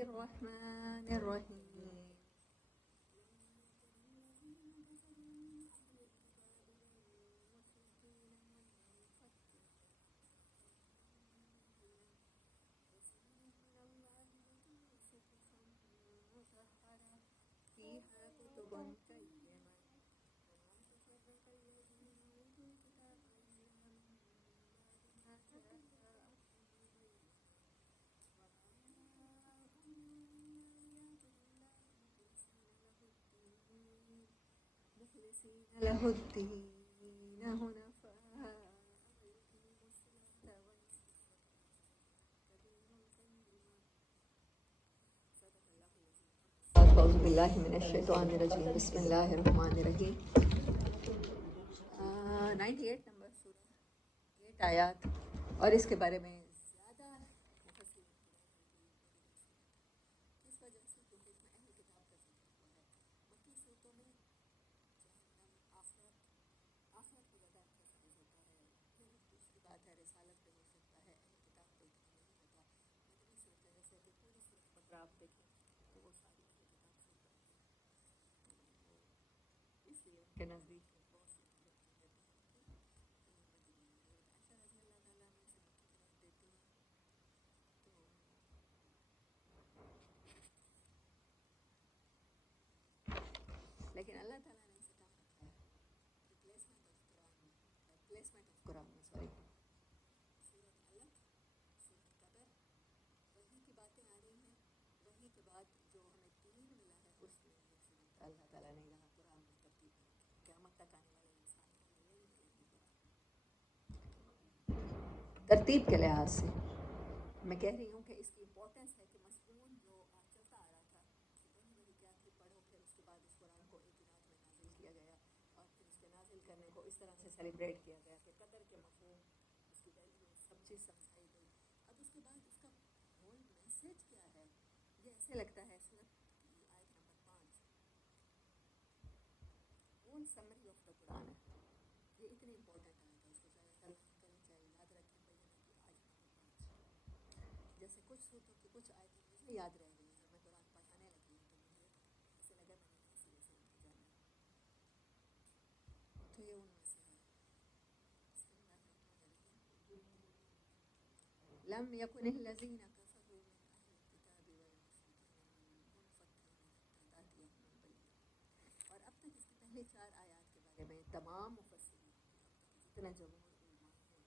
الرحمن الرحیم. فيها كتب قيمة وما تفرق الذين أوتوا الكتاب إلا من بعد ما جاءهم البينات وما أمروا إلا ليعبدوا الله مخلصين له الدين حنفاء ويقيموا الصلاة ويؤتوا الزكاة سبيل قيما. صدق الله العظيم. اعوذ باللہ من الشیطان الرجیم. بسم اللہ الرحمن الرحیم. 98 نمبر سورہ 8 آیات اور اس کے بارے میں زیادہ مفصل اس وجہ سے کیونکہ اس میں اہل کتاب کا ذکر ہوا ہے. مکی صورتوں میں جہنم آخرت کو زیادہ امفسائز ہوتا ہے. پھر دوسری بات ہے رسالت پہ ہو سکتا ہے، اہل کتاب پہ اتنا نہیں ہوتا. مدنی صورتیں جیسے کہ پوری صورت بقرہ آپ دیکھیں تو وہ ساری اہل کتاب صورتیں ہیں. اس لیے ان کے نزدیک بہت سی چیزیں جو دیتے ہیں کہ مدنی ہیں. حضرت عائشہ رضی اللہ تعالیٰ عنہ سے مکی قرآن دیتی ہیں تو لیکن اللہ تعالیٰ نے اسے کہاں رکھا ہے ریپلیسمنٹ آف قرآن میں سوری سورت الگ، سورت قدر، وہی کی باتیں آ رہی ہیں. وہی کے بعد جو ہمیں دین ملا ہے اس میں یہ صورت اللہ تعالیٰ نے یہاں قرآن میں ترتیب میں رکھی ہے. قیامت تک آنے والے انسان کے لیے یہی قرآن ترتیب کے لحاظ سے میں کہہ رہی ہوں کہ اس کی امپورٹنس ہے کہ مضمون جو چلتا آ رہا تھا کہ وہی کیا تھی پڑھو، پھر اس کے بعد اس قرآن کو اعتناد میں نازل کیا گیا اور پھر اس کے نازل کرنے کو اس طرح سے سیلیبریٹ کیا گیا کہ قدر کے مفہوم، اس کی ویلیو، سب چیز سمجھائی گئی. اب اس کے بعد اس کا ہول میسج کیا ہے یہ ایسے لگتا ہے سورت کی آیت نمبر 5 on summary of the Quran ہے. یہ اتنی امپورٹنٹ آیت ہے، اس کو چاہے ترجمہ کریں چاہے یاد رکھیں. بینہ کی آیت نمبر 5 جیسے کچھ صورتوں کی کچھ آیتیں مجھے یاد رہ گئی ہیں. میں قرآن پڑھانے لگی ہوں تو مجھے ایسے لگا میں نے اسی وجہ سے ان کو جانا تو یہ ان میں سے ہے. بسم اللہ الرحمن الرحیم. لم يكن الذين كفروا من أهل الكتاب والمشركين منفكين حتى تأتيهم البينة. اور اب تک اس کی پہلی 4 آیات کے بارے میں تمام مفسرین اب تک جتنے جمہور علماء ہیں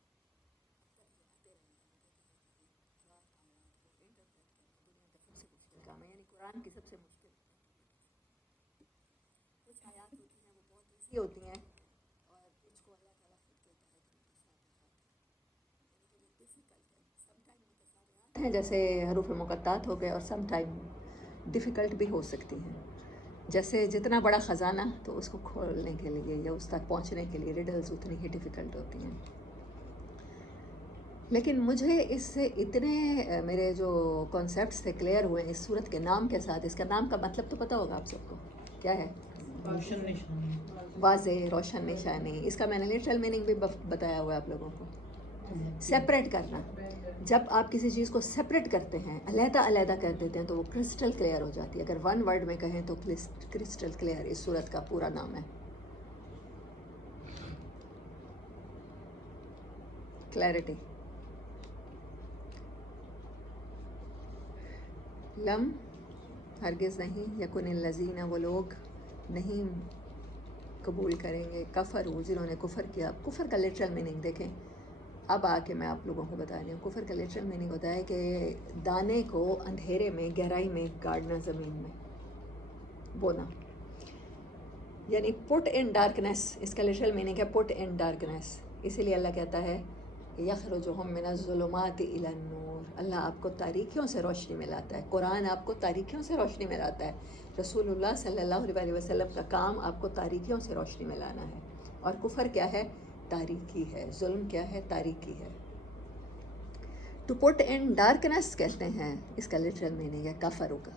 اب تک یہ آتے رہے ہیں. وہ کہتے ہیں کہ یہ 4 آیات کو انٹرپریٹ کرنا دنیا کا سب سے مشکل کام ہے، یعنی قرآن کی سب سے مشکل انٹرپریٹیشن. کچھ آیات ہوتی ہیں وہ بہت ایزی ہوتی ہیں اور کچھ کو اللہ تعالیٰ خود کہتا ہے کہ متشابہات ہیں، یعنی کہ وہ ڈیفیکلٹ ہے. سم ٹائم متشابہات ہیں جیسے حروف مقطعات ہو گئے اور سم ٹائم ڈیفیکلٹ بھی ہو سکتی ہیں. جیسے جتنا بڑا خزانہ تو اس کو کھولنے کے لیے یا اس تک پہنچنے کے لیے ریڈلز اتنی ہی ڈیفیکلٹ ہوتی ہیں. لیکن مجھے اس سے اتنے میرے جو کانسیپٹس تھے کلیئر ہوئے اس صورت کے نام کے ساتھ. اس کا نام کا مطلب تو پتہ ہوگا آپ سب کو کیا ہے؟ روشن نشانی. واضح روشن نشانی. اس کا میں نے لٹرل میننگ بھی بتایا ہوا ہے آپ لوگوں کو. سیپریٹ کرنا. جب آپ کسی چیز کو سیپریٹ کرتے ہیں، علیحدہ علیحدہ کر دیتے ہیں تو وہ کرسٹل کلیئر ہو جاتی ہے. اگر ون ورڈ میں کہیں تو کرسٹل کلیئر اس صورت کا پورا نام ہے. کلیئرٹی. لم ہرگز نہیں، یکن الذین وہ لوگ نہیں قبول کریں گے، کفروا جنہوں نے کفر کیا. کفر کا لٹرل میننگ دیکھیں اب آ کے میں آپ لوگوں کو بتا رہی ہوں. کفر کا لٹرل میننگ ہوتا ہے کہ دانے کو اندھیرے میں گہرائی میں گاڑنا، زمین میں بونا، یعنی پٹ ان ڈارکنیس. اس کا لٹرل میننگ ہے پٹ ان ڈارکنیس. اسی لیے اللہ کہتا ہے یخرجہم من الظلمات الی النور. اللہ آپ کو تاریکیوں سے روشنی میں لاتا ہے. قرآن آپ کو تاریکیوں سے روشنی میں لاتا ہے. رسول اللہ صلی اللہ علیہ وسلم کا کام آپ کو تاریکیوں سے روشنی میں لانا ہے. اور کفر کیا ہے؟ تاریکی ہے. ظلم کیا ہے؟ تاریکی ہے. ٹو پٹ ان ڈارکنیس کہتے ہیں، اس کا لٹرل میننگ ہے کفرو کا.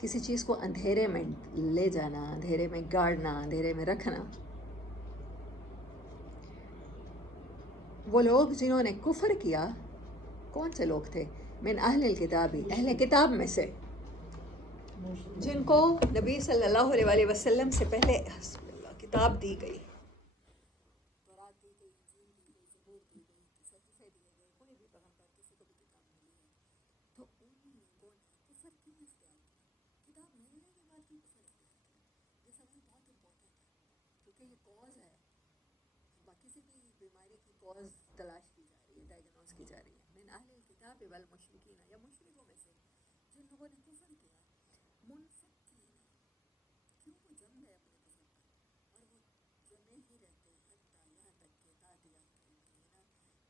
کسی چیز کو اندھیرے میں لے جانا، اندھیرے میں گاڑنا، اندھیرے میں رکھنا. وہ لوگ جنہوں نے کفر کیا، کون سے لوگ تھے؟ من اہل الکتابی، اہل کتاب میں سے، جن کو نبی صلی اللہ علیہ وسلم سے پہلے کتاب دی گئی، تورات دی گئی، انجیل دی گئی، زبور دی گئی، صحیفے دیے گئے، کوئی بھی پیغمبر کسی کو بھی کتاب ملی ہے، تو ان لوگوں نے کفر کیوں اختیار کیا؟ کتاب ملنے کے بعد کیوں کفر اختیار کیا؟ یہ سوال بہت امپورٹنٹ ہے، کیونکہ یہ کوز ہے، کسی بھی بیماری کی کوز تلاش کی جا رہی ہے، ڈائگنوز کی جا رہی ہے۔ من اہل الکتاب والمشرکین، یا مشرکوں میں سے جن لوگوں نے کفر کیا، منفکین، کیوں وہ جم گئے اپنے کفر پر، اور وہ جمے ہی رہتے حتیٰ، یہاں تک کہ تاتیہم البینہ،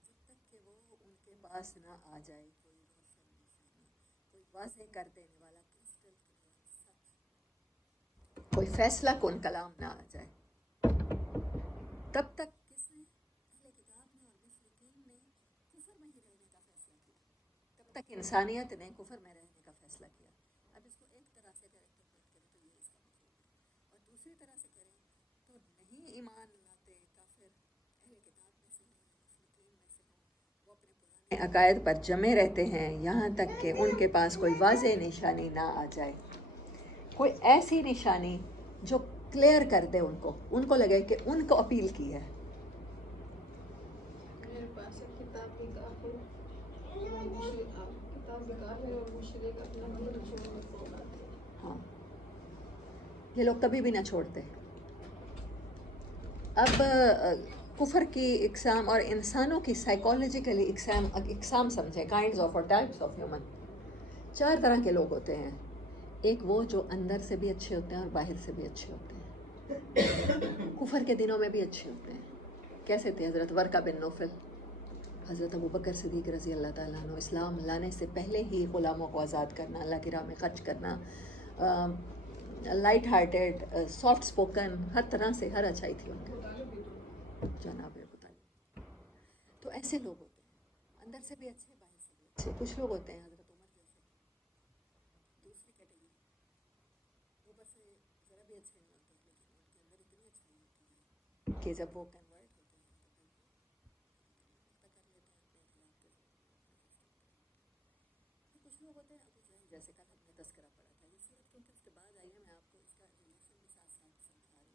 جب تک کہ وہ ان کے پاس نہ آ جائے کوئی روشن نشانی، کوئی واضح کر دینے والا کرسٹل کلیئر سچ، کوئی فیصلہ کن کلام نہ آ جائے، تب تک کس نے، اہل کتاب نے اور مشرکین نے کفر میں ہی رہنے کا فیصلہ کیا، تب تک انسانیت نے کفر میں رہنے کا فیصلہ کیا۔ اب اس کو ایک طرح سے کریکٹرپریٹ کریں تو یہ اس کا مفہوم ہے، اور دوسری طرح سے کریں تو نہیں ایمان لاتے کافر، اہل کتاب میں سے ہوں یا مشرکین میں سے ہوں، وہ اپنے پرانے عقائد پر جمے رہتے ہیں یہاں تک کہ ان کے پاس کوئی واضح نشانی نہ آ جائے، کوئی ایسی نشانی جو کلیئر کر دے ان کو لگے کہ ان کو اپیل کی ہے۔ میرے پاس ایک کتاب بھی کافر کتاب بھی کافر اور مشرک اپنا دین چھوڑنے کو آتے ہیں۔ ہاں، یہ لوگ کبھی بھی نہ چھوڑتے۔ اب کفر کی اقسام اور انسانوں کی سائیکولوجیکلی اقسام سمجھیں، کائنڈز آف اور ٹائپس آف ہیومن۔ 4 طرح کے لوگ ہوتے ہیں، ایک وہ جو اندر سے بھی اچھے ہوتے ہیں اور باہر سے بھی اچھے ہوتے ہیں، کفر کے دنوں میں بھی اچھے ہوتے ہیں۔ کیسے تھے؟ حضرت ورقہ بن نوفل، حضرت ابوبکر صدیق رضی اللہ تعالیٰ عنہ، اسلام لانے سے پہلے ہی غلاموں کو آزاد کرنا، اللہ کی راہ میں خرچ کرنا، لائٹ ہارٹیڈ، سافٹ سپوکن، ہر طرح سے ہر اچھائی تھی ان کے، جناب ابو طالب۔ تو ایسے لوگ ہوتے ہیں، اندر سے بھی اچھے، باہر سے بھی اچھے۔ کچھ لوگ ہوتے ہیں حضرت عمر جیسے، دوسری کیٹیگری، اوپر سے ذرا بھی اچھے نہیں ہوتے، لیکن ان کے اندر اتنی اچھائی ہوتی ہے کہ جب وہ کنورٹ ہوتے ہیں تو پھر وہ کر لیتے ہیں اپنے اخلاق کے ذریعے۔ کچھ لوگ ہوتے ہیں ابو جہل جیسے، کل ہم نے تذکرہ پڑھا تھا، یہ صورت کیونکہ اس کے بعد آئی ہے، میں آپ کو اس کا ریلیشن بھی ساتھ ساتھ سمجھا رہی ہوں۔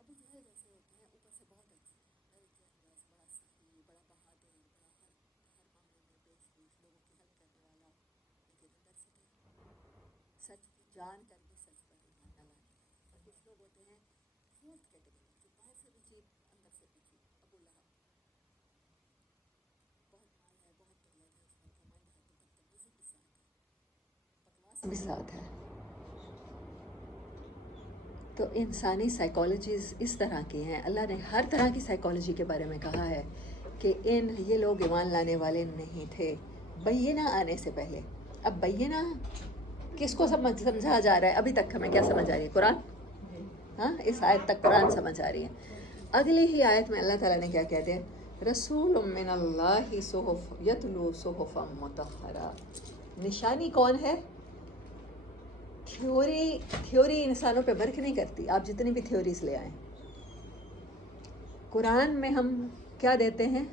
ابو جہل جیسے ہوتے ہیں، اوپر سے بہت اچھے، ویری جینرس، بڑا سخی، بڑا بہادر، بڑا ہر معاملے میں پیش لوگوں کی ہیلپ کرنے والا، لیکن اندر سے کیا، سچ جان کر بھی سچ پر ایمان نہ لانے والا۔ اور کچھ لوگ ہوتے ہیں فورتھ کیٹیگری، جو باہر سے بھی چیپ اندر سے بھی چیپ، ابو لہب، بہت مال ہے، بہت دولت ہے، اس میں گھمنڈ ہے، تو بدتمیزی بھی ساتھ ہے، بکواس بھی ساتھ ہے۔ تو انسانی سائیکالوجیز اس طرح کی ہیں، اللہ نے ہر طرح کی سائیکالوجی کے بارے میں کہا ہے کہ یہ لوگ ایمان لانے والے نہیں تھے بینہ آنے سے پہلے۔ اب بینہ کس کو سمجھا جا رہا ہے؟ ابھی تک ہمیں کیا سمجھ آ رہی ہے؟ قرآن، ہاں، اس آیت تک قرآن سمجھ آ رہی ہے۔ اگلی ہی آیت میں اللہ تعالیٰ نے کیا کہتے ہیں؟ رسول من اللہ صحف یتلو صحفا مطہرہ۔ نشانی کون ہے؟ تھیوری انسانوں پہ ورک نہیں کرتی، آپ جتنی بھی تھیوریز لے آئیں۔ قرآن میں ہم کیا دیتے ہیں؟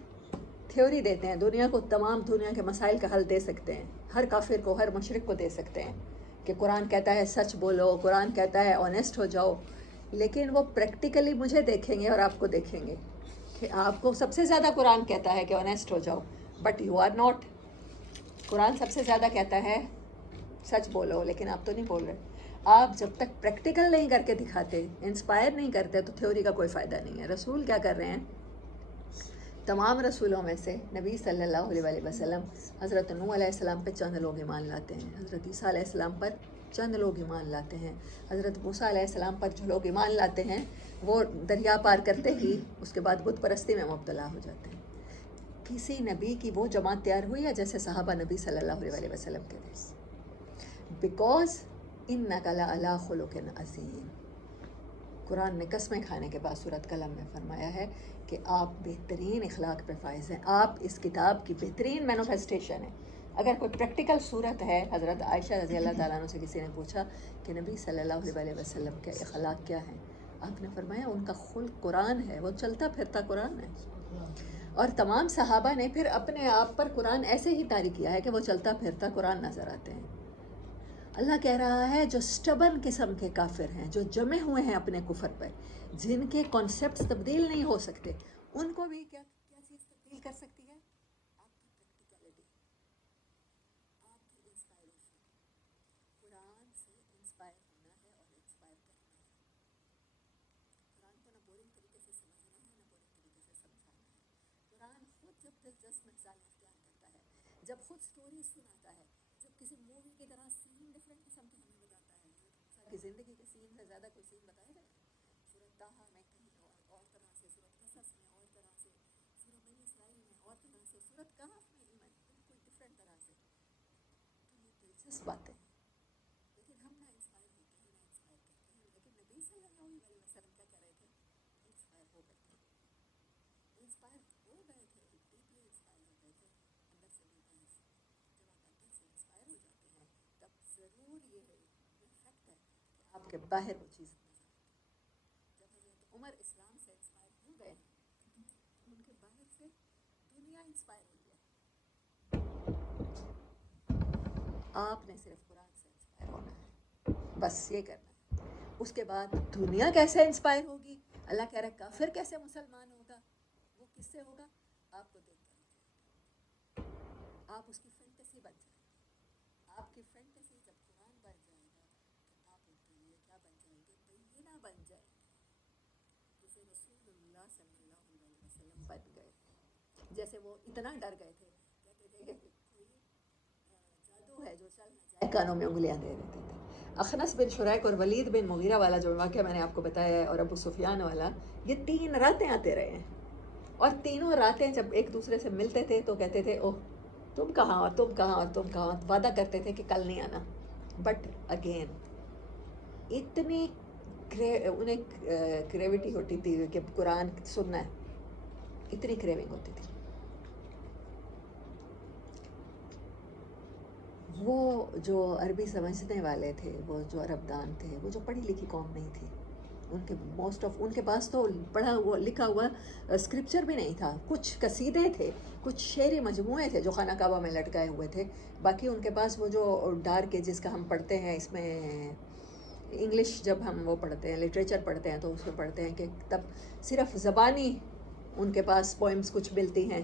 تھیوری دیتے ہیں، دنیا کو تمام دنیا کے مسائل کا حل دے سکتے ہیں، ہر کافر کو، ہر مشرک کو دے سکتے ہیں کہ قرآن کہتا ہے سچ بولو، قرآن کہتا ہے آنیسٹ ہو جاؤ، لیکن وہ پریکٹیکلی مجھے دیکھیں گے اور آپ کو دیکھیں گے کہ آپ کو سب سے زیادہ قرآن کہتا ہے کہ آنیسٹ ہو جاؤ، بٹ یو آر ناٹ۔ قرآن سب سے زیادہ کہتا ہے سچ بولو، لیکن آپ تو نہیں بول رہے۔ آپ جب تک پریکٹیکل نہیں کر کے دکھاتے، انسپائر نہیں کرتے، تو تھیوری کا کوئی فائدہ نہیں ہے۔ رسول کیا کر رہے ہیں؟ تمام رسولوں میں سے نبی صلی اللہ علیہ وسلم، حضرت نوح علیہ السلام پہ چند لوگ ایمان لاتے ہیں، حضرت عیسیٰ علیہ السلام پر چند لوگ ایمان لاتے ہیں، حضرت موسیٰ علیہ السلام پر جو لوگ ایمان لاتے ہیں وہ دریا پار کرتے ہی اس کے بعد بت پرستی میں مبتلا ہو جاتے ہیں۔ کسی نبی کی وہ جماعت تیار ہوئی ہے جیسے صحابہ نبی صلی اللہ علیہ وسلم کے تھے؟ بیکاز اِنَّکَ لَعَلَىٰ خُلُقٍ عَظِیمٍ۔ قرآن نے قسمیں کھانے کے بعد سورۃ قلم میں فرمایا ہے کہ آپ بہترین اخلاق پہ فائز ہیں، آپ اس کتاب کی بہترین مینوفیسٹیشن ہیں۔ اگر کوئی پریکٹیکل صورت ہے، حضرت عائشہ رضی اللہ تعالیٰ عنہ سے کسی نے پوچھا کہ نبی صلی اللہ علیہ وسلم کے اخلاق کیا ہیں، آپ نے فرمایا ان کا خلق قرآن ہے، وہ چلتا پھرتا قرآن ہے۔ اور تمام صحابہ نے پھر اپنے آپ پر قرآن ایسے ہی طاری کیا ہے کہ وہ چلتا پھرتا قرآن نظر آتے ہیں. اللہ کہہ رہا ہے جو سٹبن قسم کے کافر ہیں، جو جمے ہوئے ہیں اپنے کفر پر، جن کے کانسیپٹس تبدیل نہیں ہو سکتے، ان کو بھی کیا چیز تبدیل کر سکتی ہے؟ آپ کی پریکٹیکلٹی، آپ کی انسپائریشن. قرآن سے انسپائر ہونا ہے اور انسپائر کرنا ہے. قرآن کو نہ بورنگ طریقے سے سمجھنا ہے، نہ بورنگ طریقے سے سمجھانا ہے. قرآن خود جب دلچسپ مثال اختیار کرتا ہے، جب خود سٹوری سناتا ہے، جب کسی مووی کی طرح سین ڈفرینٹ قسم کے ہمیں بتاتا ہے. کہ زندگی کے سین سے زیادہ کوئی سین بتائے گا نہیں. سورۃ طٰہٰ میں کہیں اور طرح سے، سورۃ قصص میں اور طرح سے، سورۃ بنی اسرائیل میں اور طرح سے، سورۃ کہف میں ایون بالکل ڈفرینٹ طرح سے. تو یہ دلچسپ باتیں ہیں، لیکن ہم نہ انسپائر ہوتے ہیں نہ انسپائر کرتے ہیں. لیکن نبی صلی اللہ علیہ وسلم کیا کر رہے تھے؟ انسپائر ہو گئے تھے، انسپائر ہو گئے تھے، ڈیپلی انسپائر ہو گئے تھے اندر سے بھی بحث. جب آپ اندر سے انسپائر ہو جاتے ہیں تب ضرور یہ فیکٹ ہے کہ آپ کے باہر وہ چیز نظر آتی ہے. جب حضرت عمر اسلام سے انسپائر ہو گئے ان کے باہر سے دنیا انسپائر ہوئی ہے. آپ نے صرف قرآن سے انسپائر ہونا ہے، بس یہ کرنا ہے. اس کے بعد دنیا کیسے انسپائر ہوگی؟ اللہ کہہ رہا ہے کافر کیسے مسلمان ہوگا؟ وہ کس سے ہوگا؟ آپ کو دیکھ کر ہو جائے گا. آپ اس کی فینٹیسی بن جائیں گے. آپ کی فینٹیسی جب قرآن بن جائے گا تو آپ ان کے لیے کیا بن جائیں گے؟ بینہ بن جائیں گے. جیسے رسول اللہ صلی اللہ علیہ وسلم بن گئے. جیسے وہ اتنا ڈر گئے تھے، کہتے تھے کہ کوئی جادو ہے جو چل نہ جائے، کانوں میں انگلیاں دے دیتے تھے. اخنس بن شریک اور ولید بن مغیرہ والا جو واقعہ میں نے آپ کو بتایا ہے، اور ابو سفیان والا، یہ 3 راتیں آتے رہے ہیں. اور تینوں راتیں جب ایک دوسرے سے ملتے تھے تو کہتے تھے اوہ تم کہاں اور تم کہاں اور تم کہاں. وعدہ کرتے تھے کہ کل نہیں آنا. بٹ اگین اتنی انہیں کریوٹی ہوتی تھی کہ قرآن سننا ہے، اتنی کریونگ ہوتی تھی. وہ جو عربی سمجھنے والے تھے، وہ جو عرب دان تھے، وہ جو پڑھی لکھی قوم نہیں تھی، ان کے پاس تو پڑھا ہوا لکھا ہوا اسکرپچر بھی نہیں تھا. کچھ قصیدے تھے، کچھ شعری مجموعے تھے جو خانہ کعبہ میں لٹکائے ہوئے تھے. باقی ان کے پاس وہ جو ڈارک ایجز کا ہم پڑھتے ہیں، اس میں انگلش جب ہم وہ پڑھتے ہیں، لٹریچر پڑھتے ہیں، تو اس میں پڑھتے ہیں کہ تب صرف زبانی ان کے پاس پوئمز کچھ ملتی ہیں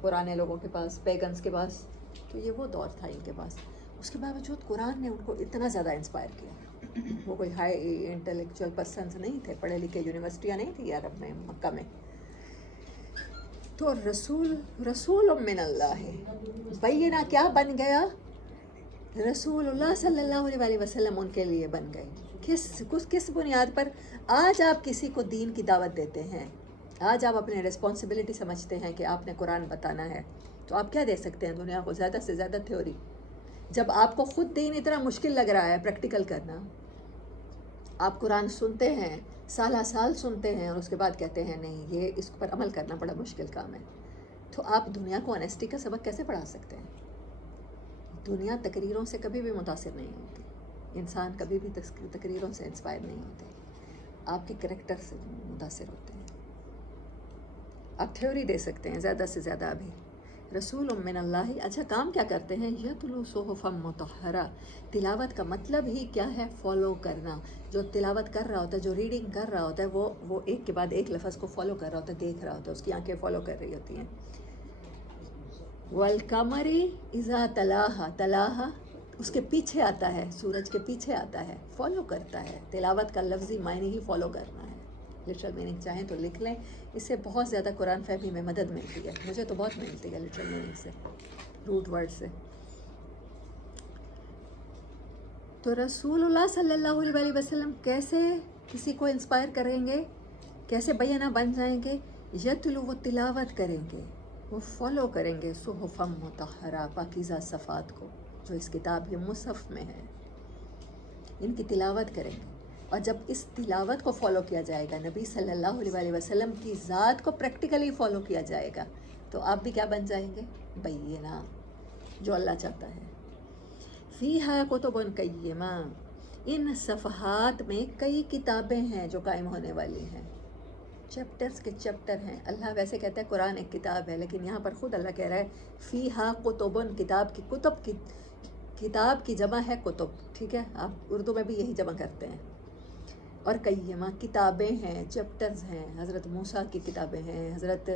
پرانے لوگوں کے پاس، پیگنز کے پاس. تو یہ وہ دور تھا ان کے پاس. اس کے باوجود قرآن نے ان کو اتنا زیادہ انسپائر کیا. وہ کوئی ہائی انٹلیکچوئل پرسنز نہیں تھے، پڑھے لکھے یونیورسٹیاں نہیں تھیں عرب میں، مکہ میں. تو رسول من اللہ ہے. بینہ کیا بن گیا؟ رسول اللہ صلی اللہ علیہ وسلم ان کے لیے بن گئے. کس بنیاد پر؟ آج آپ کسی کو دین کی دعوت دیتے ہیں، آج آپ اپنے رسپانسبلٹی سمجھتے ہیں کہ آپ نے قرآن بتانا ہے، تو آپ کیا دے سکتے ہیں دنیا کو؟ زیادہ سے زیادہ تھیوری. جب آپ کو خود دین اتنا مشکل لگ رہا ہے پریکٹیکل کرنا، آپ قرآن سنتے ہیں، سالہ سال سنتے ہیں، اور اس کے بعد کہتے ہیں نہیں یہ اس پر عمل کرنا بڑا مشکل کام ہے، تو آپ دنیا کو آنیسٹی کا سبق کیسے پڑھا سکتے ہیں؟ دنیا تقریروں سے کبھی بھی متاثر نہیں ہوتی، انسان کبھی بھی تقریروں سے انسپائر نہیں ہوتے، آپ کے کریکٹر سے متاثر ہوتے ہیں. آپ تھیوری دے سکتے ہیں زیادہ سے زیادہ. ابھی رسول من اللہ، اچھا کام کیا کرتے ہیں؟ یتلو صحفا مطہرہ. تلاوت کا مطلب ہی کیا ہے؟ فالو کرنا. جو تلاوت کر رہا ہوتا ہے، جو ریڈنگ کر رہا ہوتا ہے، وہ ایک کے بعد ایک لفظ کو فالو کر رہا ہوتا ہے، دیکھ رہا ہوتا ہے، اس کی آنکھیں فالو کر رہی ہوتی ہیں. والقمر اذا تلاہا، تلاہا اس کے پیچھے آتا ہے، سورج کے پیچھے آتا ہے، فالو کرتا ہے. تلاوت کا لفظی معنی ہی فالو کرنا ہے. لٹرل میننگ چاہیں تو لکھ لیں، اس سے بہت زیادہ قرآن فہمی میں مدد ملتی ہے. مجھے تو بہت ملتی ہے لٹرل میننگ سے، روٹ ورڈ سے. تو رسول اللہ صلی اللہ علیہ وسلم کیسے کسی کو انسپائر کریں گے؟ کیسے بینہ بن جائیں گے؟ یتلو، وہ تلاوت کریں گے، وہ فالو کریں گے، صحفا مطہرہ، پاکیزہ صفات کو، جو اس کتاب یہ مصحف میں ہے، ان کی تلاوت کریں گے. اور جب اس تلاوت کو فالو کیا جائے گا، نبی صلی اللہ علیہ وسلم کی ذات کو پریکٹیکلی فالو کیا جائے گا، تو آپ بھی کیا بن جائیں گے؟ بینہ، جو اللہ چاہتا ہے. فیہا کتب قیمہ، ان صفحات میں کئی کتابیں ہیں جو قائم ہونے والی ہیں. چیپٹرز کے چیپٹر ہیں. اللہ ویسے کہتا ہے قرآن ایک کتاب ہے، لیکن یہاں پر خود اللہ کہہ رہا ہے فیہا کتبن، کتاب کی جمع ہے کتب. ٹھیک ہے، آپ اردو میں بھی یہی جمع کرتے ہیں. اور قیمہ کتابیں ہیں، چیپٹرز ہیں. حضرت موسیٰ کی کتابیں ہیں، حضرت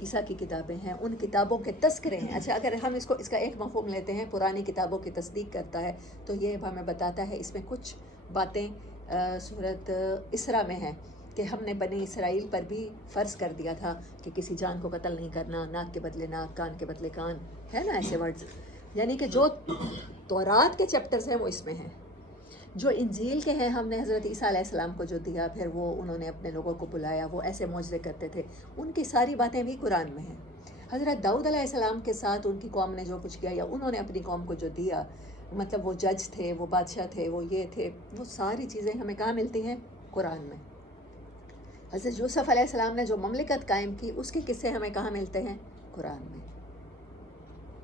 عیسیٰ کی کتابیں ہیں، ان کتابوں کے تذکرے ہیں. اچھا، اگر ہم اس کا ایک مفہوم لیتے ہیں پرانی کتابوں کی تصدیق کرتا ہے، تو یہ ہمیں بتاتا ہے اس میں کچھ باتیں سورۃ اسراء میں ہیں کہ ہم نے بنی اسرائیل پر بھی فرض کر دیا تھا کہ کسی جان کو قتل نہیں کرنا، ناک کے بدلے ناک، کان کے بدلے کان، ہے نا ایسے ورڈز. یعنی کہ جو تورات کے چیپٹرز ہیں وہ اس میں ہیں. جو انجیل کے ہیں ہم نے حضرت عیسیٰ علیہ السلام کو جو دیا، پھر وہ انہوں نے اپنے لوگوں کو بلایا، وہ ایسے معجزے کرتے تھے، ان کی ساری باتیں بھی قرآن میں ہیں. حضرت داؤد علیہ السلام کے ساتھ ان کی قوم نے جو کچھ کیا، یا انہوں نے اپنی قوم کو جو دیا، مطلب وہ جج تھے، وہ بادشاہ تھے، وہ یہ تھے، وہ ساری چیزیں ہمیں کہاں ملتی ہیں؟ قرآن میں. حضرت یوسف علیہ السلام نے جو مملکت قائم کی، اس کے قصے ہمیں کہاں ملتے ہیں؟ قرآن میں.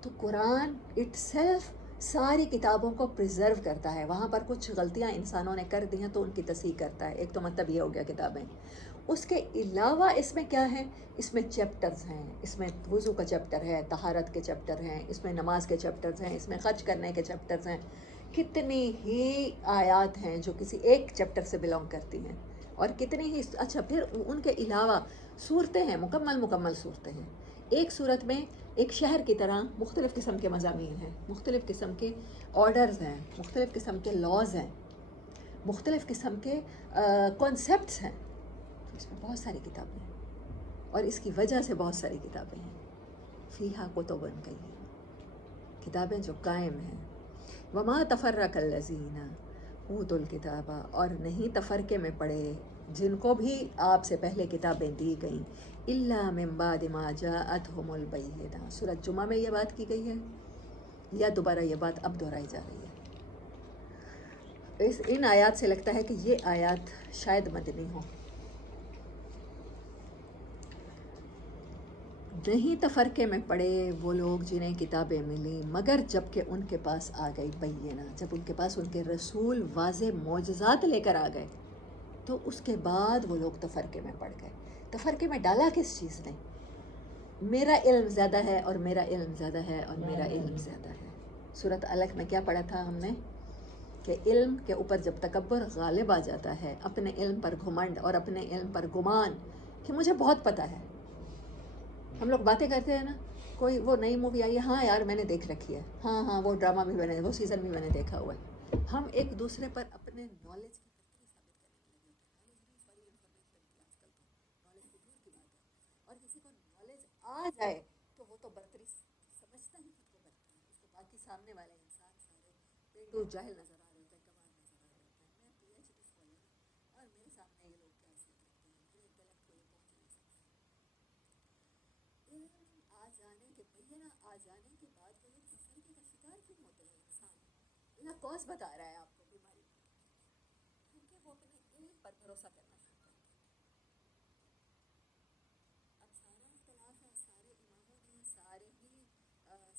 تو قرآن اٹ سیلف ساری کتابوں کو پریزرو کرتا ہے. وہاں پر کچھ غلطیاں انسانوں نے کر دی ہیں تو ان کی تصحیح کرتا ہے. ایک تو مطلب یہ ہو گیا کتابیں. اس کے علاوہ اس میں کیا ہے؟ اس میں چیپٹرز ہیں. اس میں وضو کا چیپٹر ہے، طہارت کے چیپٹر ہیں، اس میں نماز کے چیپٹرز ہیں، اس میں خرچ کرنے کے چیپٹرز ہیں. کتنی ہی آیات ہیں جو کسی ایک چیپٹر سے بلانگ کرتی ہیں، اور کتنی ہی. اچھا، پھر ان کے علاوہ صورتیں ہیں، مکمل صورتیں ہیں. ایک صورت میں ایک شہر کی طرح مختلف قسم کے مضامین ہیں، مختلف قسم کے آرڈرز ہیں، مختلف قسم کے لاز ہیں، مختلف قسم کے کانسیپٹس ہیں. اس میں بہت ساری کتابیں ہیں، اور اس کی وجہ سے بہت ساری کتابیں ہیں. فیہا کتبن قیمہ، کتابیں جو قائم ہیں. وما تفرق الذین اوتوا الکتاب، اور نہیں تفرقے میں پڑے جن کو بھی آپ سے پہلے کتابیں دی گئیں، الا من بعد ما جاءتهم البینہ. سورۃ جمعہ میں یہ بات کی گئی ہے، یا دوبارہ یہ بات اب دہرائی جا رہی ہے؟ ان آیات سے لگتا ہے کہ یہ آیات شاید مدنی ہو. نہیں تفرقے میں پڑے وہ لوگ جنہیں کتابیں ملیں، مگر جب کہ ان کے پاس آ گئی بینہ، جب ان کے پاس ان کے رسول واضح معجزات لے کر آ گئے، تو اس کے بعد وہ لوگ تفرقے میں پڑ گئے. تفرقے میں ڈالا کس چیز نے؟ میرا علم زیادہ ہے، اور میرا علم زیادہ ہے، اور میرا علم زیادہ ہے. سورۃ علق میں کیا پڑھا تھا ہم نے؟ کہ علم کے اوپر جب تکبر غالب آ جاتا ہے، اپنے علم پر گھمنڈ اور اپنے علم پر گمان کہ مجھے بہت پتہ ہے. ہم لوگ باتیں کرتے ہیں نا، کوئی وہ نئی مووی آئی ہے، ہاں یار میں نے دیکھ رکھی ہے، ہاں وہ ڈرامہ بھی میں نے، وہ سیزن بھی میں نے دیکھا ہوا ہے. ہم ایک دوسرے پر اپنے نالج کی برتری ثابت کرنے کے لیے ہوتے ہیں. نالج بھی بڑی انفارمیشن کی آج کل تو نالج بھی دور کی بات ہے. اور کسی کو نالج آ جائے تو وہ تو برتری سمجھتا ہی خود کو برتری ہے. اس کو باقی سامنے والے انسان سارے پینڈو جاہل نظر آ رہے ہوتے ہیں، گوار نظر آ رہے ہوتے ہیں. میں پی ایچ ڈی اسکالر ہوں، اور میرے سامنے یہ لوگ کیا حیثیت رکھتے ہیں، میرے انٹلیکٹ کو یہ پہنچ نہیں سکتے. علم آ جانے کے بینہ آ جانے کے بعد وہ لوگ تفرقے کا شکار کیوں ہوتے ہیں انسان؟ اللہ کاز بتا رہا ہے آپ کو بیماری کا، کیونکہ وہ اپنے علم پر بھروسہ کرنا شروع کر دیتے ہیں. اب سارا اختلاف ہے، سارے اماموں نے سارے ہی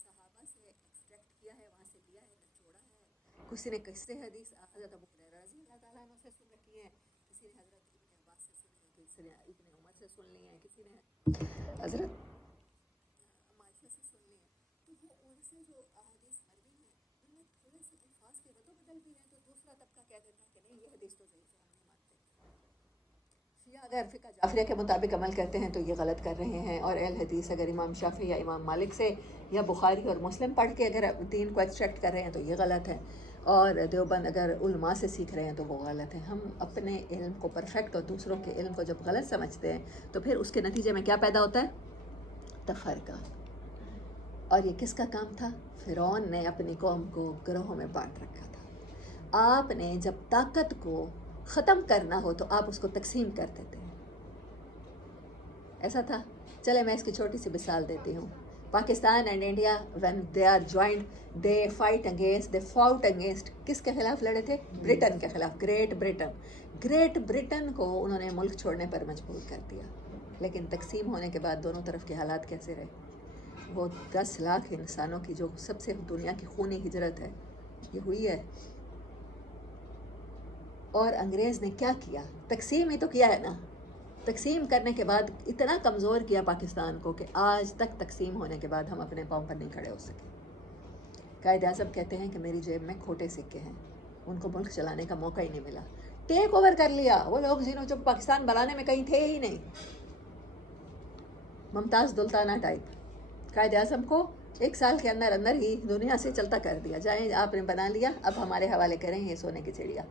صحابہ سے ایکسٹریکٹ کیا ہے، وہاں سے لیا ہے، نچوڑا ہے. کسی نے کسی حدیث حضرت ابو ہریرہ رضی اللہ تعالیٰ عنہ سے سن رکھی ہے، کسی نے حضرت ابن عباس سے سنی ہے، کسی نے ابن عمر سے سن لی ہے، کسی نے حضرت عائشہ سے سن لی ہے. تو وہ ان سے جو احادیث مروی ہیں ان میں تھوڑے سے الفاظ کے رد و بدل بھی ہیں، تو دوسرا طبقہ کہہ دیتا ہے کہ نہیں یہ حدیث تو ضعیف ہے، ہم نہیں مانتے. شیعہ اگر فقہ جعفریہ کے مطابق عمل کرتے ہیں تو یہ غلط کر رہے ہیں، اور اہل حدیث اگر امام شافعی یا امام مالک سے یا بخاری اور مسلم پڑھ کے اگر دین کو ایکسٹریکٹ کر رہے ہیں تو یہ غلط ہے، اور دیوبند اگر علماء سے سیکھ رہے ہیں تو وہ غلط ہے. ہم اپنے علم کو پرفیکٹ اور دوسروں کے علم کو جب غلط سمجھتے ہیں تو پھر اس کے نتیجے میں کیا پیدا ہوتا ہے؟ تفرقہ. اور یہ کس کا کام تھا؟ فرعون نے اپنی قوم کو گروہوں میں بانٹ رکھا تھا. آپ نے جب طاقت کو ختم کرنا ہو تو آپ اس کو تقسیم کر دیتے ہیں. ایسا تھا. چلے میں اس کی چھوٹی سی مثال دیتی ہوں. Pakistan and India when they are joined they fought against کس کے خلاف لڑے تھے؟ برٹن کے خلاف. گریٹ برٹن کو انہوں نے ملک چھوڑنے پر مجبور کر دیا. لیکن تقسیم ہونے کے بعد دونوں طرف کے حالات کیسے رہے؟ وہ 10 لاکھ انسانوں کی جو سب سے دنیا کی خونی ہجرت ہے یہ ہوئی ہے. اور انگریز نے کیا کیا؟ تقسیم ہی تو کیا ہے نا. تقسیم کرنے کے بعد اتنا کمزور کیا پاکستان کو کہ آج تک تقسیم ہونے کے بعد ہم اپنے پاؤں پر نہیں کھڑے ہو سکے. قائد اعظم کہتے ہیں کہ میری جیب میں کھوٹے سکے ہیں، ان کو ملک چلانے کا موقع ہی نہیں ملا. ٹیک اوور کر لیا وہ لوگ جنہوں جو پاکستان بنانے میں کہیں تھے ہی نہیں. ممتاز دلتانہ ٹائپ قائد اعظم کو 1 سال کے اندر اندر ہی دنیا سے چلتا کر دیا. جائیں آپ نے بنا لیا، اب ہمارے حوالے کریں یہ سونے کی چڑیا.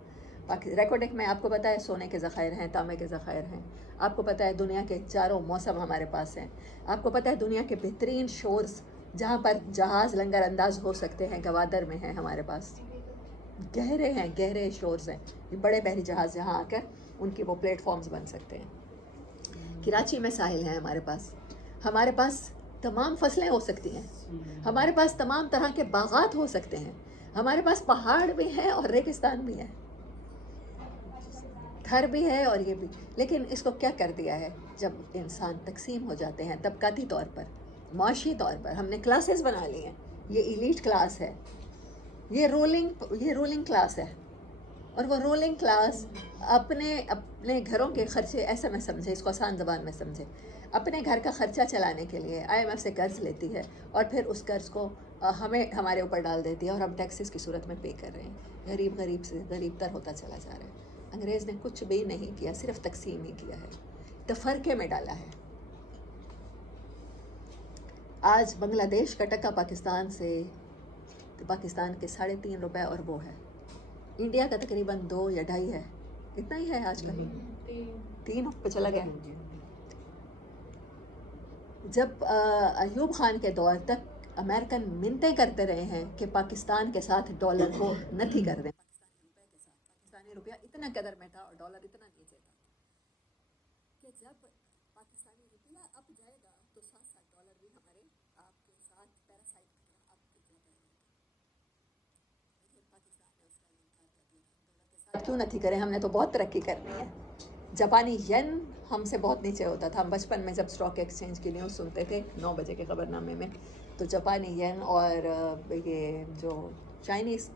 ریکارڈنگ میں آپ کو پتہ ہے سونے کے ذخائر ہیں، تانبے کے ذخائر ہیں. آپ کو پتہ ہے دنیا کے چاروں موسم ہمارے پاس ہیں. آپ کو پتہ ہے دنیا کے بہترین شورز جہاں پر جہاز لنگر انداز ہو سکتے ہیں گوادر میں ہیں ہمارے پاس. گہرے ہیں، گہرے شورز ہیں. یہ بڑے بحری جہاز یہاں آ کر ان کی وہ پلیٹ فارمز بن سکتے ہیں. کراچی میں ساحل ہیں ہمارے پاس. ہمارے پاس تمام فصلیں ہو سکتی ہیں. ہمارے پاس تمام طرح کے باغات ہو سکتے ہیں. ہمارے پاس پہاڑ بھی ہیں اور ریگستان بھی ہے، تھر بھی ہے اور یہ بھی. لیکن اس کو کیا کر دیا ہے، جب انسان تقسیم ہو جاتے ہیں طبقاتی طور پر، معاشی طور پر، ہم نے کلاسز بنا لی ہیں. یہ ایلیٹ کلاس ہے، یہ رولنگ کلاس ہے. اور وہ رولنگ کلاس اپنے گھروں کے خرچے، ایسا میں سمجھے، اس کو آسان زبان میں سمجھے، اپنے گھر کا خرچہ چلانے کے لیے IMF سے قرض لیتی ہے اور پھر اس قرض کو ہمارے اوپر ڈال دیتی ہے اور ہم ٹیکسز کی صورت میں پے کر رہے ہیں. غریب سے غریب تر ہوتا چلا جا رہا ہے. انگریز نے کچھ بھی نہیں کیا، صرف تقسیم ہی کیا ہے، تفرقے میں ڈالا ہے. آج بنگلہ دیش کا ٹکا پاکستان کے 3.5 روپے اور وہ ہے. انڈیا کا تقریباً 2 یا 2.5 ہے، اتنا ہی ہے آج کل. 3 پہ چلا گیا. جب ایوب خان کے دور تک امریکن منتیں کرتے رہے ہیں کہ پاکستان کے ساتھ ڈالر کو نتھی کر دیں، پاکستانی روپیہ اتنا قدر میں تھا اور ڈالر اتنا نیچے تھا کہ جب پاکستانی روپیہ اپ جائے گا تو ساتھ ساتھ ڈالر بھی ہمارے آپ کے ساتھ پیراسائٹ کی طرح اپ کی جاتا ہے. لیکن پاکستان نے اس کا انکار کر دیا. ڈالر کے ساتھ کیوں نتھی کریں، ہم نے تو بہت ترقی کرنی ہے. جاپانی ین ہم سے بہت نیچے ہوتا تھا. ہم بچپن میں جب اسٹاک ایکسچینج کی نیوز سنتے تھے 9 بجے کے خبر نامے میں، تو جاپانی ین اور یہ جو چائنیز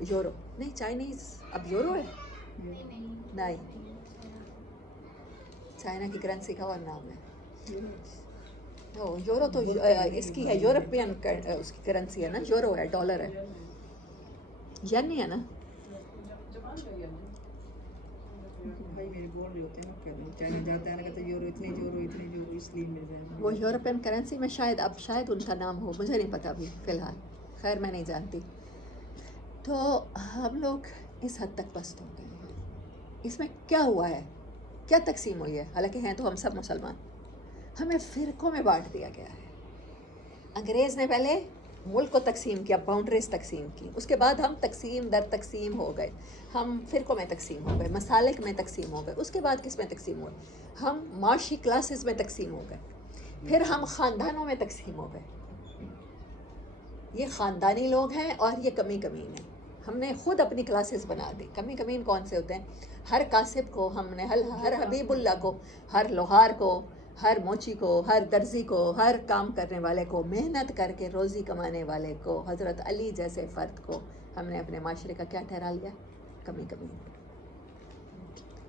یورو نہیں، چائنیز اب یورو ہے نہیں، چائنا کی کرنسی کا اور نام ہے. یورو تو اس کی ہے، یورپین اس کی کرنسی ہے نا، یورو ہے، ڈالر ہے، ین نہیں ہے نا. وہ یورپین کرنسی میں شاید ان کا نام ہو، مجھے نہیں پتا ابھی فی الحال، خیر میں نہیں جانتی. تو ہم لوگ اس حد تک پست ہو گئے ہیں. اس میں کیا ہوا ہے، کیا تقسیم ہوئی ہے؟ حالانکہ ہیں تو ہم سب مسلمان. ہمیں فرقوں میں بانٹ دیا گیا ہے. انگریز نے پہلے ملک کو تقسیم کیا، باؤنڈریز تقسیم کی، اس کے بعد ہم تقسیم در تقسیم ہو گئے. ہم فرقوں میں تقسیم ہو گئے، مسالک میں تقسیم ہو گئے. اس کے بعد کس میں تقسیم ہوئے؟ ہم معاشی کلاسز میں تقسیم ہو گئے. پھر ہم خاندانوں میں تقسیم ہو گئے. یہ خاندانی لوگ ہیں اور یہ کمی کمین ہیں. ہم نے خود اپنی کلاسز بنا دی. کمی کمین کون سے ہوتے ہیں؟ ہر کاسب کو ہم نے، ہر حبیب اللہ کو، ہر لوہار کو، ہر موچی کو، ہر درزی کو، ہر کام کرنے والے کو، محنت کر کے روزی کمانے والے کو، حضرت علی جیسے فرد کو ہم نے اپنے معاشرے کا کیا ٹھہرا لیا؟ کمی کمین.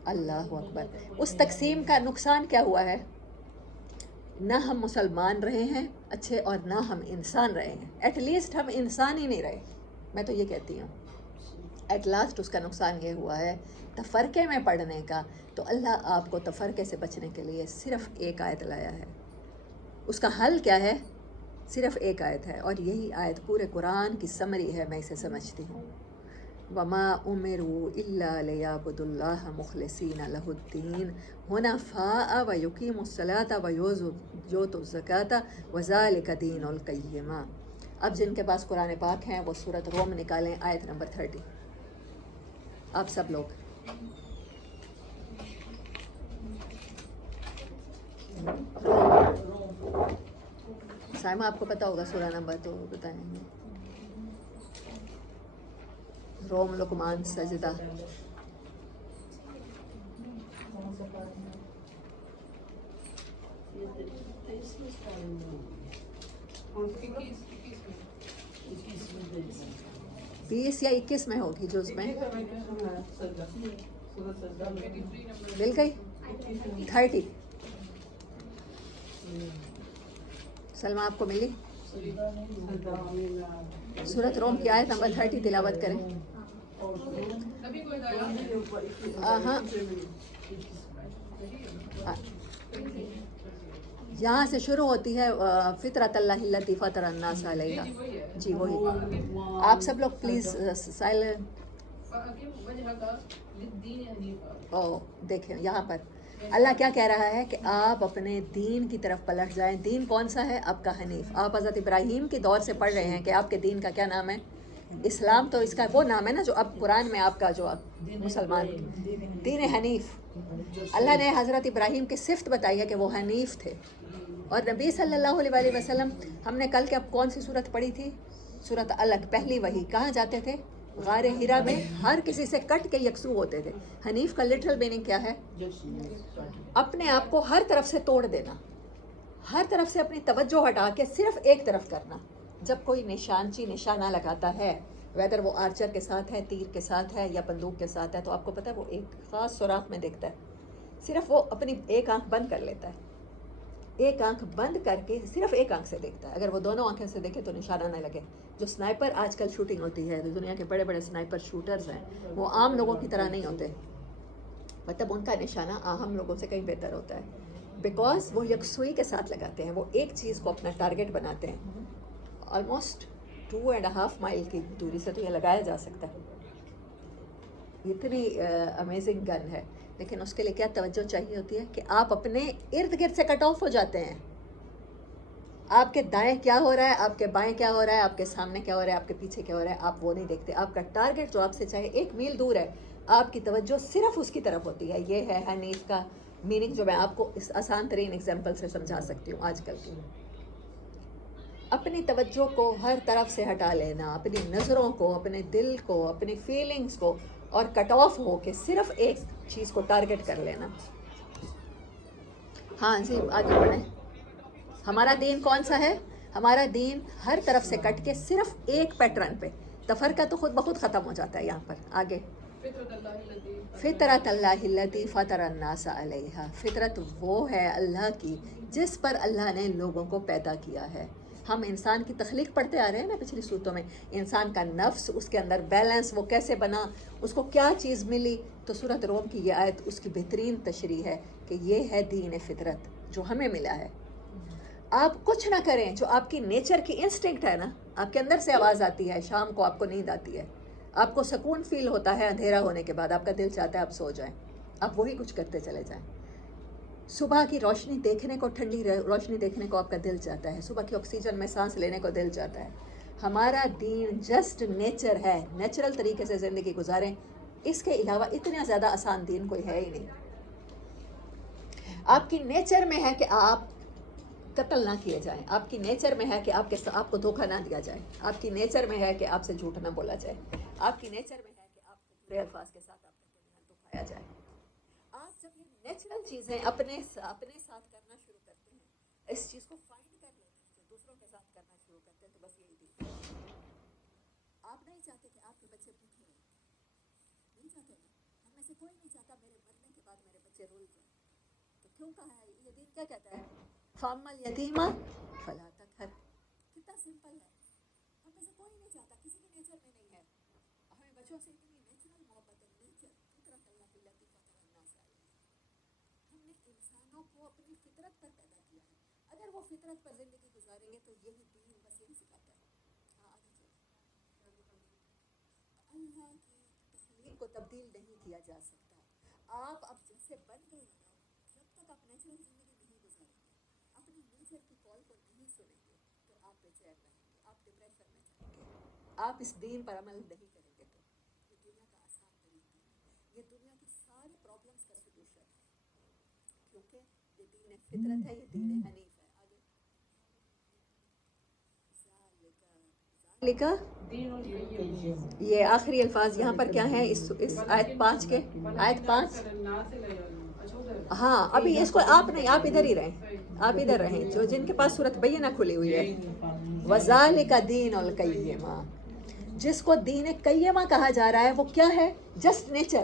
اللہ اکبر. اس تقسیم کا نقصان کیا ہوا ہے؟ نہ ہم مسلمان رہے ہیں اچھے اور نہ ہم انسان رہے ہیں. ایٹ لیسٹ ہم انسان ہی نہیں رہے. میں تو یہ کہتی ہوں ایٹ لاسٹ اس کا نقصان یہ ہوا ہے تفرقے میں پڑھنے کا. تو اللہ آپ کو تفرقے سے بچنے کے لیے صرف ایک آیت لایا ہے. اس کا حل کیا ہے؟ صرف ایک آیت ہے، اور یہی آیت پورے قرآن کی سمری ہے. میں اسے سمجھتی ہوں، وَمَا أُمِرُوا إِلَّا لِيَعْبُدُوا اللَّهَ مُخْلِصِينَ لَهُ الدِّينَ حُنَفَاءَ وَيُقِيمُوا الصَّلَاةَ وَيُؤْتُوا الزَّكَاةَ وَذَلِكَ دِينُ الْقَيِّمَةِ. اب جن کے پاس قرآن پاک ہیں وہ سورۃ روم نکالیں، آیت نمبر 30. آپ سب لوگ سائمہ آپ کو پتہ ہوگا سورہ نمبر تو بتائیں گے. روم، لقمان، سجدہ. بیس یا 21 میں ہوگی جز میں. مل گئی 30. سلمہ آپ کو ملی؟ سورۃ روم کی آیت نمبر 30 تلاوت کریں. ہاں یہاں سے شروع ہوتی ہے فطرت اللہ التی فطر الناس علیہا. جی وہی. آپ سب لوگ پلیز سائلنٹ. او دیکھیں یہاں پر اللہ کیا کہہ رہا ہے کہ آپ اپنے دین کی طرف پلٹ جائیں. دین کون سا ہے؟ آپ کا حنیف. آپ حضرت ابراہیم کے دور سے پڑھ رہے ہیں کہ آپ کے دین کا کیا نام ہے؟ اسلام. تو اس کا وہ نام ہے نا جو اب قرآن میں آپ کا جو مسلمان دین حنیف. اللہ نے حضرت ابراہیم کی صفت بتائی ہے کہ وہ حنیف تھے. اور نبی صلی اللہ علیہ وآلہ وسلم ہم نے کل کے اب کون سی صورت پڑھی تھی؟ صورت الگ. پہلی وہی کہاں جاتے تھے؟ غار ہرا میں ہر کسی سے کٹ کے یکسو ہوتے تھے. حنیف کا لٹرل میننگ کیا ہے؟ اپنے آپ کو ہر طرف سے توڑ دینا, ہر طرف سے اپنی توجہ ہٹا کے صرف ایک طرف کرنا. جب کوئی نشانچی نشانہ لگاتا ہے, ویدر وہ آرچر کے ساتھ ہے, تیر کے ساتھ ہے یا بندوق کے ساتھ ہے, تو آپ کو پتہ ہے وہ ایک خاص سوراخ میں دیکھتا ہے. صرف وہ اپنی ایک آنکھ بند کر لیتا ہے, ایک آنکھ بند کر کے صرف ایک آنکھ سے دیکھتا ہے. اگر وہ دونوں آنکھیں سے دیکھے تو نشانہ نہ لگے. جو سنائپر آج کل شوٹنگ ہوتی ہے, جو دنیا کے بڑے بڑے سنائپر شوٹرز ہیں, وہ عام لوگوں کی طرح نہیں ہوتے. مطلب ان کا نشانہ ہم لوگوں سے کہیں بہتر ہوتا ہے, بیکاز وہ یکسوئی کے ساتھ لگاتے ہیں. وہ ایک چیز کو اپنا ٹارگٹ بناتے ہیں. آلموسٹ 2.5 مائل کی دوری سے تو یہ لگایا جا سکتا ہے. اتنی امیزنگ گن ہے. لیکن اس کے لیے کیا توجہ چاہیے ہوتی ہے کہ آپ اپنے ارد گرد سے کٹ آف ہو جاتے ہیں. آپ کے دائیں کیا ہو رہا ہے, آپ کے بائیں کیا ہو رہا ہے, آپ کے سامنے کیا ہو رہا ہے, آپ کے پیچھے کیا ہو رہا ہے, آپ وہ نہیں دیکھتے. آپ کا ٹارگٹ جو آپ سے چاہے 1 میل دور ہے, آپ کی توجہ صرف اس کی طرف ہوتی ہے. یہ ہے حنیف کا میننگ, جو میں آپ کو اس آسان ترین ایگزامپل سے سمجھا سکتی ہوں آج کل کی. اپنی توجہ کو ہر طرف سے ہٹا لینا, اپنی نظروں کو, اپنے دل کو, اپنی فیلنگز کو, اور کٹ آف ہو کے صرف ایک چیز کو ٹارگٹ کر لینا. ہاں جی آگے بڑھیں. ہمارا دین کون سا ہے؟ ہمارا دین ہر طرف سے کٹ کے صرف ایک پیٹرن پہ. تفرقہ تو خود بخود ختم ہو جاتا ہے یہاں پر. آگے فطرت اللہ التی فطر الناس علیہا. فطرت وہ ہے اللہ کی جس پر اللہ نے لوگوں کو پیدا کیا ہے. ہم انسان کی تخلیق پڑھتے آ رہے ہیں نا پچھلی صورتوں میں. انسان کا نفس, اس کے اندر بیلنس, وہ کیسے بنا, اس کو کیا چیز ملی. تو سورۃ روم کی یہ آیت اس کی بہترین تشریح ہے کہ یہ ہے دین فطرت جو ہمیں ملا ہے. آپ کچھ نہ کریں, جو آپ کی نیچر کی انسٹنکٹ ہے نا, آپ کے اندر سے آواز آتی ہے. شام کو آپ کو نیند آتی ہے, آپ کو سکون فیل ہوتا ہے اندھیرا ہونے کے بعد, آپ کا دل چاہتا ہے آپ سو جائیں, آپ وہی کچھ کرتے چلے جائیں. صبح کی روشنی دیکھنے کو, ٹھنڈی روشنی دیکھنے کو آپ کا دل چاہتا ہے. صبح کی آکسیجن میں سانس لینے کو دل چاہتا ہے. ہمارا دین جسٹ نیچر ہے. نیچرل طریقے سے زندگی گزاریں. اس کے علاوہ اتنا زیادہ آسان دین کوئی ہے ہی نہیں. آپ کی نیچر میں ہے کہ آپ قتل نہ کیے جائیں. آپ کی نیچر میں ہے کہ آپ کو دھوکہ نہ دیا جائے. آپ کی نیچر میں ہے کہ آپ سے جھوٹ نہ بولا جائے. آپ کی نیچر میں ہے کہ آپ کو برے الفاظ کے ساتھ آپ کو دکھایا جائے. آپ جب یہ نیچرل چیزیں اپنے ساتھ کرنا شروع کرتے ہیں, اس چیز کو فائنڈ کر لیتے ہیں, جو دوسروں کے ساتھ کرنا شروع کرتے ہیں, تو بس یہی تھی. آپ نہیں چاہتے کہ آپ کے بچے بھوکے رہیں, نہیں چاہتے نا. ہم میں سے کوئی نہیں چاہتا میرے مرنے کے بعد میرے بچے رول جائیں. تو کیوں کہا ہے یہ دین؟ کیا کہتا ہے؟ فاما الیتیم فلا تقہر. کتنا سمپل ہے. ہم میں سے کوئی نہیں چاہتا, کسی کے نیچر میں نہیں ہے. ہمیں بچوں سے اتنی نیچرل محبت ہے. نیچر فطرت اللہ التی فطر الناس علیہا. ہم نے انسانوں کو اپنی فطرت پر پیدا کیا ہے. اگر وہ فطرت پر زندگی گزاریں گے تو یہی دین بس یہی سکھاتا ہے. ہاں آگے چلیں. اللہ کی تخلیق کو تبدیل نہیں کیا جا سکتا. آپ اب جیسے بن گئے ہیں نا, جب تک آپ نیچرل زندگی نہیں گزاریں گے, اپنی نیچر کی کال کو نہیں سنیں گے, تو آپ بے چین رہیں گے, آپ ڈپریشن میں جائیں گے, آپ اس دین پر عمل نہیں کریں گے. تو یہ دنیا کا آسان ترین دین ہے. یہ دنیا کی ساری پرابلمس کا سلوشن ہے, کیونکہ یہ دین فطرت ہے, یہ دین حنیف ہے. آگے لکھا. یہ آخری الفاظ یہاں پر کیا ہیں اس آیت 5 کے؟ آیت 5. ہاں ابھی اس کو آپ نہیں, آپ ادھر ہی رہیں, آپ ادھر رہیں. جو جن کے پاس سورۃ بینہ کھلی ہوئی ہے, وَذَلِكَ دِينُ الْقَيِّمَةِ. جس کو دین قیمہ کہا جا رہا ہے وہ کیا ہے؟ Just nature.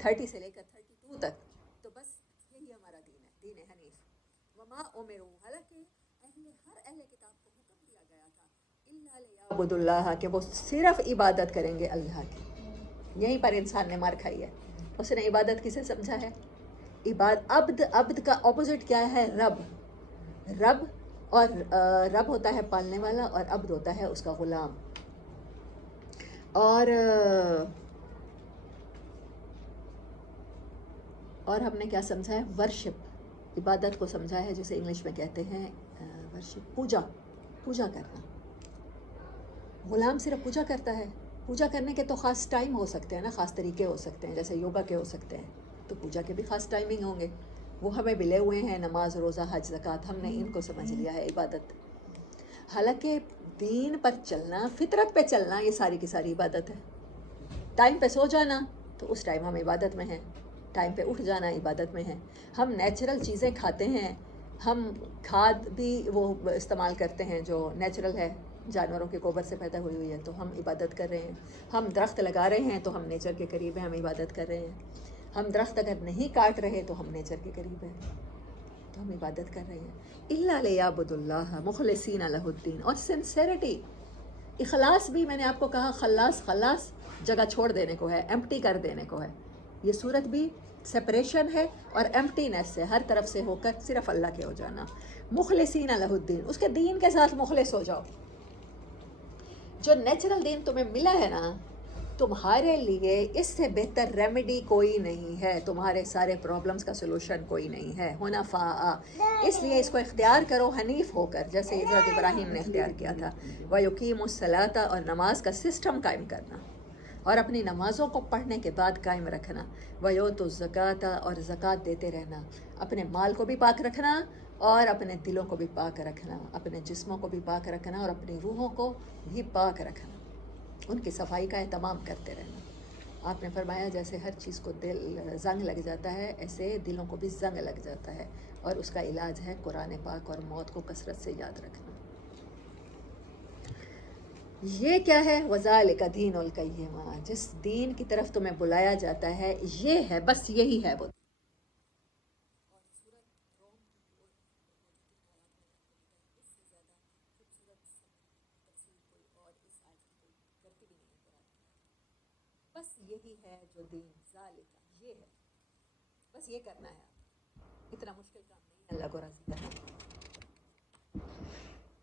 30 سے لے کر 32 تک، تو بس یہی ہمارا دین ہے، دین حنیف۔ وما امروا، حالانکہ ہر اہل کتاب کو حکم دیا گیا تھا الا لیعبدوا اللہ، کہ وہ صرف عبادت کریں گے اللہ کی۔ یہیں پر انسان نے مار کھائی ہے، اس نے عبادت کسے سمجھا ہے؟ عبد کا اپوزٹ کیا ہے؟ رب۔ رب اور رب ہوتا ہے پالنے والا، اور عبد ہوتا ہے اس کا غلام۔ اور ہم نے کیا سمجھا ہے؟ ورشپ، عبادت کو سمجھا ہے جسے انگلش میں کہتے ہیں ورشپ، پوجا کرنا۔ غلام صرف پوجا کرتا ہے؟ پوجا کرنے کے تو خاص ٹائم ہو سکتے ہیں نا، خاص طریقے ہو سکتے ہیں، جیسے یوگا کے ہو سکتے ہیں، تو پوجا کے بھی خاص ٹائمنگ ہوں گے۔ وہ ہمیں ملے ہوئے ہیں نماز، روزہ، حج، زکوٰۃ، ہم نے ان کو سمجھ لیا ہے عبادت۔ حالانکہ دین پر چلنا، فطرت پہ چلنا، یہ ساری کی ساری عبادت ہے۔ ٹائم پہ سو جانا تو اس ٹائم ہم عبادت میں ہیں، ٹائم پہ اٹھ جانا عبادت میں ہے۔ ہم نیچرل چیزیں کھاتے ہیں، ہم کھاد بھی وہ استعمال کرتے ہیں جو نیچرل ہے، جانوروں کے گوبر سے پیدا ہوئی ہے، تو ہم عبادت کر رہے ہیں۔ ہم درخت لگا رہے ہیں تو ہم نیچر کے قریب ہیں، ہم عبادت کر رہے ہیں۔ ہم درخت اگر نہیں کاٹ رہے تو ہم نیچر کے قریب ہیں، تو ہم عبادت کر رہے ہیں۔ الا لیعبدوا اللہ مخلصین لہ الدین، اور سنسیریٹی، اخلاص بھی میں نے آپ کو کہا، خلاص جگہ چھوڑ دینے کو ہے، ایمپٹی کر دینے کو ہے۔ یہ صورت بھی سپریشن ہے اور ایمپٹینس سے، ہر طرف سے ہو کر صرف اللہ کے ہو جانا۔ مخلصین لہ الدین، اس کے دین کے ساتھ مخلص ہو جاؤ۔ جو نیچرل دین تمہیں ملا ہے نا، تمہارے لیے اس سے بہتر ریمیڈی کوئی نہیں ہے، تمہارے سارے پرابلمز کا سلوشن کوئی نہیں ہے۔ حنفاء، اس لیے اس کو اختیار کرو حنیف ہو کر، جیسے حضرت ابراہیم نے اختیار کیا تھا۔ وَيُقِيمُ الصَّلَاةَ، اور نماز کا سسٹم قائم کرنا، اور اپنی نمازوں کو پڑھنے کے بعد قائم رکھنا۔ وَيُؤْتُوا الزَّكَاةَ، اور زکوٰۃ دیتے رہنا، اپنے مال کو بھی پاک رکھنا اور اپنے دلوں کو بھی پاک رکھنا، اپنے جسموں کو بھی پاک رکھنا اور اپنی روحوں کو بھی پاک رکھنا، ان کی صفائی کا اہتمام کرتے رہنا۔ آپ نے فرمایا جیسے ہر چیز کو زنگ لگ جاتا ہے، ایسے دلوں کو بھی زنگ لگ جاتا ہے، اور اس کا علاج ہے قرآن پاک اور موت کو کثرت سے یاد رکھنا۔ یہ کیا ہے؟ وَذَلِكَ دِينُ الْقَيِّمَةِ، جس دین کی طرف تمہیں بلایا جاتا ہے یہ ہے، بس یہی ہے وہ۔ اور سورۃ روم کی اس سے زیادہ خوبصورت تفسیر کوئی اور اس آیت کی کوئی کرتی بھی نہیں ہے قرآن کی۔ بس یہی ہے جو دین، ذالک، یہ ہے، بس یہ کرنا ہے۔ آپ اتنا مشکل کام نہیں ہے اللہ کو راضی کرنا۔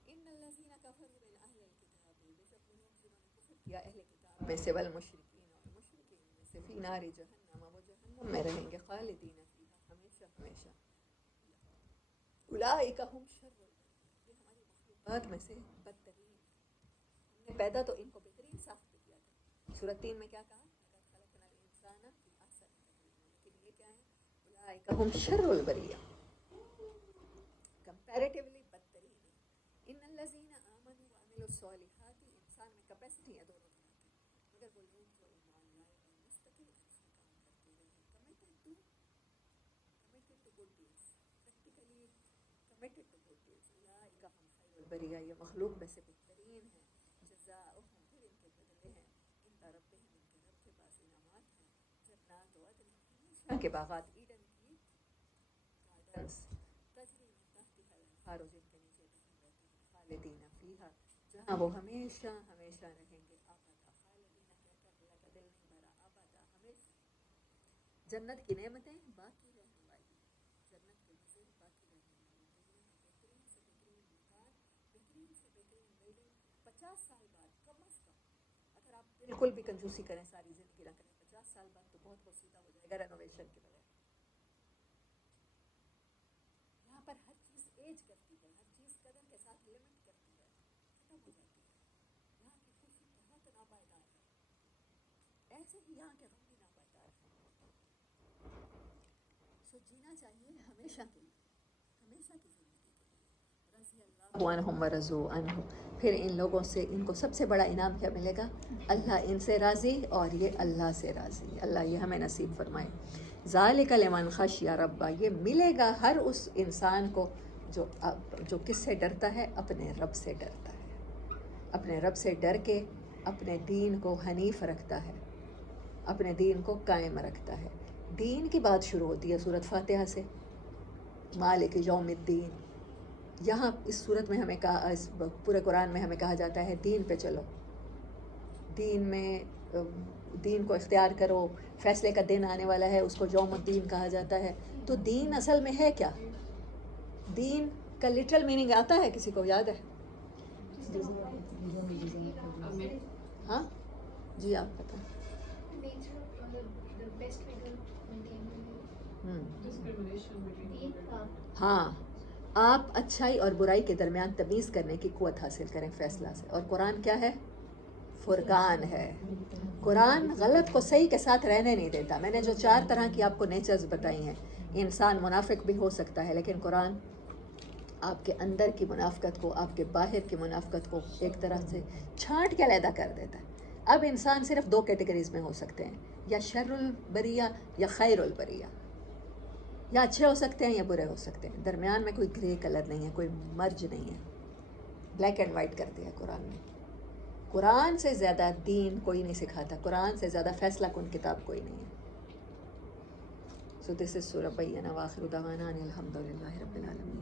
ان الذین کفروا من اہل الکتاب، بے شک وہ لوگ جنہوں نے کفر کیا اہل کتاب میں سے، والمشرکین، اور مشرکین میں سے، فی نار جہنم، وہ جہنم میں رہیں گے، خالدین فیہا، ہمیشہ ہمیشہ۔ اولئک هم شر البریہ، یہ ہماری مخلوقات میں سے بدترین ہے۔ ہم نے پیدا تو ان کو بہترین ساخت پہ کیا تھا۔ سورۃ 3 میں کیا کہا؟ لقد خلقنا الانسان فی احسن تقویم، لیکن یہ کیا ہے؟ اولئک هم شر البریہ، کمپیریٹیولی بدترین ہے۔ ان الذین آمنوا وعملوا الصالحات، انسان میں کیپیسٹی ہے دونوں طرح کی، مگر وہ لوگ جو ایمان لائے اور مستقل اچھے کام کرتے رہے، committed to good deeds, practically committed to good deeds, اولئک هم خیر البریہ، یہ مخلوق میں سے بہترین ہے۔ جزاؤہم، پھر ان کے بدلے ہیں، عند ربہم، ان کے رب کے پاس انعامات ہیں، جنات عدن، ہمیشہ کے باغات، ایڈن کی گارڈنس، تجری من تحتها الانہار، جن کے نیچے نہر رہتی ہیں، خالدین فیہا، جہاں وہ ہمیشہ ہمیشہ رہیں گے، آبادا، خالدین کہہ کر اللہ کا دل نہیں بھرا، آبادا، ہمیشہ۔ جنت کی نعمتیں باقی رہنے والی، جنت کے مزے باقی رہنے والے، دنیا میں بہترین سے بہترین مکان، بہترین سے بہترین بلڈنگ، 50 سال بعد کم از کم، اگر آپ بالکل بھی کنجوسی کریں، ساری زندگی نہ کریں، 50 سال بعد تو بہت بسیدہ ہو جائے گا رینوویشن کے بغیر۔ یہاں پر ہر چیز ایج کرتی ہے، ہر چیز قدر کے ساتھ لمٹ کرتی ہے، ختم ہو جاتی ہے۔ یہاں کی خوشی بہت ناپائیدار ہے، ایسے ہی یہاں کے غم بھی ناپائیدار ہیں۔ سو جینا چاہیے ہمیشہ کے لیے، ہمیشہ کی زندگی کے لیے۔ رضی اللہ عنہم ورضوا عنہ، پھر ان لوگوں سے ان کو سب سے بڑا انعام کیا ملے گا؟ اللہ ان سے راضی اور یہ اللہ سے راضی۔ اللہ یہ ہمیں نصیب فرمائے۔ ذالک لمن خشی ربہ، یہ ملے گا ہر اس انسان کو جو کس سے ڈرتا ہے؟ اپنے رب سے ڈرتا ہے، اپنے رب سے ڈر کے اپنے دین کو حنیف رکھتا ہے، اپنے دین کو قائم رکھتا ہے. دین کی بات شروع ہوتی ہے سورۃ فاتحہ سے، مالک یوم الدین. یہاں اس صورت میں ہمیں کہا، اس پورے قرآن میں ہمیں کہا جاتا ہے دین پہ چلو، دین میں دین کو اختیار کرو. فیصلے کا دن آنے والا ہے، اس کو یوم الدین کہا جاتا ہے. تو دین اصل میں ہے کیا؟ دین کا لٹرل میننگ آتا ہے؟ کسی کو یاد ہے؟ ہاں جی آپ بتائیں. ہاں، آپ اچھائی اور برائی کے درمیان تمیز کرنے کی قوت حاصل کریں فیصلہ سے. اور قرآن کیا ہے؟ فرقان ہے. قرآن غلط کو صحیح کے ساتھ رہنے نہیں دیتا. میں نے جو 4 طرح کی آپ کو نیچرز بتائی ہیں، انسان منافق بھی ہو سکتا ہے، لیکن قرآن آپ کے اندر کی منافقت کو، آپ کے باہر کی منافقت کو ایک طرح سے چھانٹ کے علیحدہ کر دیتا ہے. اب انسان صرف 2 کیٹیگریز میں ہو سکتے ہیں، یا شر البریہ یا خیر البریہ. یا اچھے ہو سکتے ہیں یا برے ہو سکتے ہیں. درمیان میں کوئی گرے کلر نہیں ہے، کوئی مرج نہیں ہے. بلیک اینڈ وائٹ کر دیا قرآن نے. قرآن سے زیادہ دین کوئی نہیں سکھاتا، قرآن سے زیادہ فیصلہ کن کتاب کوئی نہیں ہے. So this is Surah Bayyinah. وآخر دعوانا ان الحمد للہ رب العالمین.